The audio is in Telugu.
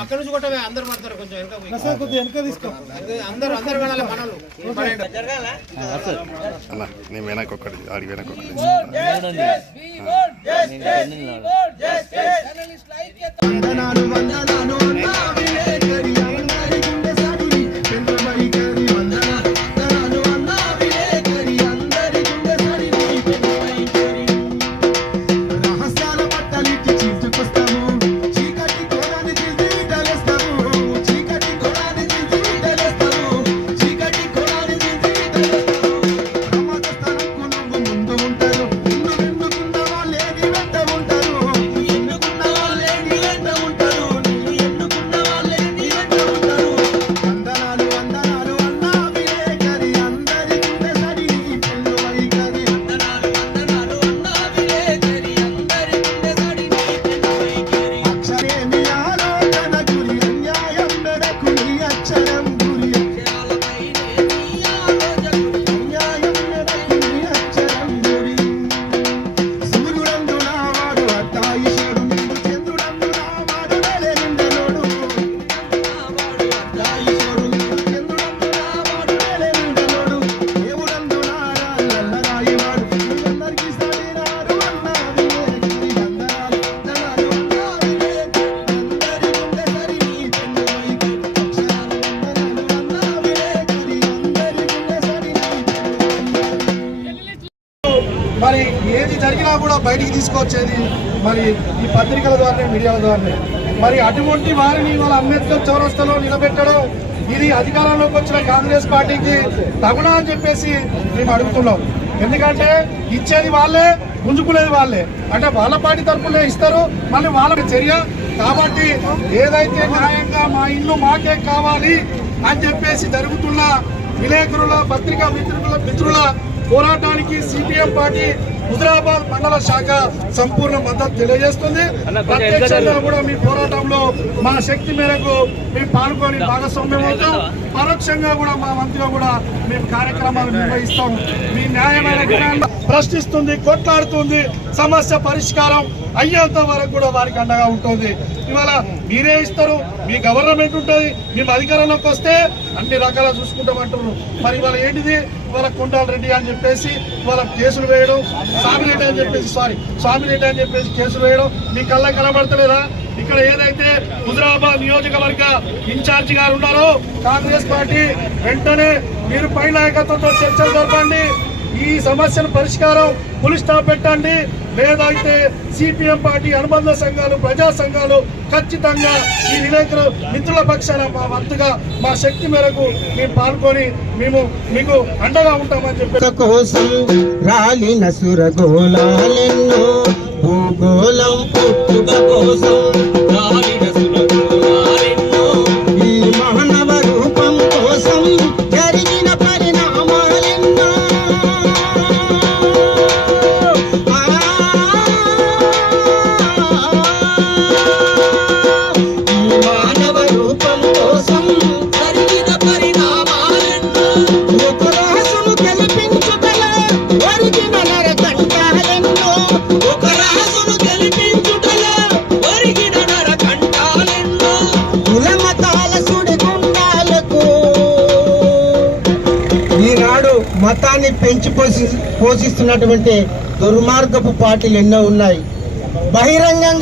అక్కడ నుంచి కొట్టవే అందరు పడతారు కొంచెం వెనక తీసుకో అందరు వెళ్ళాలి మనలు నేను వెనకొక్కటి ఆడి వెనకొక్కటి మరి ఏది జరిగినా కూడా బయటికి తీసుకొచ్చేది మరి ఈ పత్రికల ద్వారానే, మీడియాల ద్వారానే. మరి అటువంటి వారిని వాళ్ళ అంబేద్కర్ చౌరస్తాలో నిలబెట్టడం ఇది అధికారంలోకి వచ్చిన కాంగ్రెస్ పార్టీకి తగునా అని చెప్పేసి మేము అడుగుతున్నాం. ఎందుకంటే ఇచ్చేది వాళ్ళే, గుంజుకునేది వాళ్ళే. అంటే వాళ్ళ పార్టీ తరఫునే ఇస్తారు, మళ్ళీ వాళ్ళ చర్య. కాబట్టి ఏదైతే న్యాయంగా మా ఇల్లు మాకే కావాలి అని చెప్పేసి జరుగుతున్న విలేకరుల, పత్రికా మిత్రుల పోరాటానికి సిపిఎం పార్టీ హుజరాబాద్ మండల శాఖ సంపూర్ణ మద్దతు తెలియజేస్తుంది. ప్రత్యక్షంగా కూడా మీ పోరాటంలో మా శక్తి మేరకు మేము పాల్గొని భాగస్వామ్యం అవుతాం. పరోక్షంగా కూడా మా వంతుగా కూడా మేము కార్యక్రమాలు నిర్వహిస్తాం. మీ న్యాయమైన డిమాండ్ ప్రశ్నిస్తుంది, కొట్లాడుతుంది. సమస్య పరిష్కారం అయ్యేంత వరకు కూడా వారికి అండగా ఉంటుంది. ఇవాళ మీరే ఇస్తారు, మీ గవర్నమెంట్ ఉంటుంది, మేము అధికారంలోకి వస్తే అన్ని రకాల చూసుకుంటామంటున్నారు. మరి ఇవాళ ఏంటిది, ఇవాళ కొండాల రెడ్డి అని చెప్పేసి ఇవాళ కేసులు వేయడం, స్వామిరెడ్డి అని చెప్పేసి కేసులు వేయడం మీ కళ్ళ కనబడతలేదా? ఇక్కడ ఏదైతే హుజరాబాద్ నియోజకవర్గ ఇన్ఛార్జి గారు ఉన్నారో కాంగ్రెస్ పార్టీ, వెంటనే మీరు పై నాయకత్వంతో చర్చలు జరపండి. ఈ సమస్యను పరిష్కారం పులి స్టాప్ పెట్టండి. లేదైతే సిపిఎం పార్టీ అనుబంధ సంఘాలు, ప్రజా సంఘాలు ఖచ్చితంగా ఈ విలేకరు మిత్రుల పక్షాన మా వంతుగా మా శక్తి మేరకు మేము పాల్గొని మేము మీకు అండగా ఉంటామని చెప్పి కోసం రాలిన సురగోళాలెన్నో భూగోళం పుట్టుక కోసం రాలిన సురగోళాలెన్నో ఈ మానవ రూపం కోసం జరిగిన పరిణామాలెన్నో మానవ రూపం కోసం జరిగిన పరిణామాలెన్నో ఒక రాసును గెలిపించుటలో ఒరిగిన నరకంటాలెన్నో ఒక రాసును గెలిపించుటలో ఒరిగిన నరకంటాలెన్నో కులమతాల సుడిగుండాలకు ఈనాడు మతాన్ని పెంచి పోషిస్తున్నటువంటి దుర్మార్గపు పార్టీలు ఎన్నో ఉన్నాయి. బహిరంగంగా